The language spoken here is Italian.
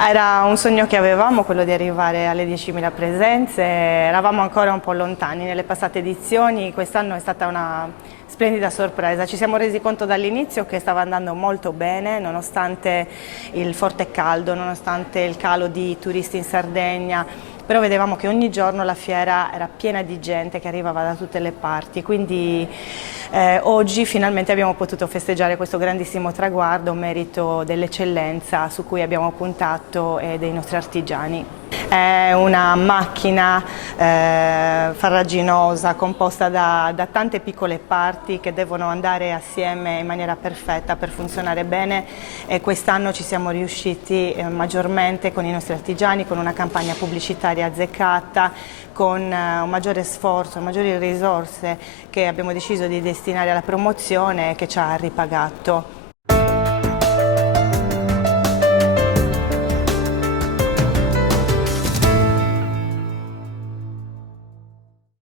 Era un sogno che avevamo, quello di arrivare alle 10.000 presenze, eravamo ancora un po' lontani nelle passate edizioni, quest'anno è stata una splendida sorpresa, ci siamo resi conto dall'inizio che stava andando molto bene nonostante il forte caldo, nonostante il calo di turisti in Sardegna, però vedevamo che ogni giorno la fiera era piena di gente che arrivava da tutte le parti, quindi oggi finalmente abbiamo potuto festeggiare questo grandissimo traguardo, merito dell'eccellenza su cui abbiamo puntato e dei nostri artigiani. È una macchina farraginosa composta da tante piccole parti che devono andare assieme in maniera perfetta per funzionare bene e quest'anno ci siamo riusciti maggiormente con i nostri artigiani, con una campagna pubblicitaria azzeccata, con un maggiore sforzo, maggiori risorse che abbiamo deciso di destinare alla promozione e che ci ha ripagato.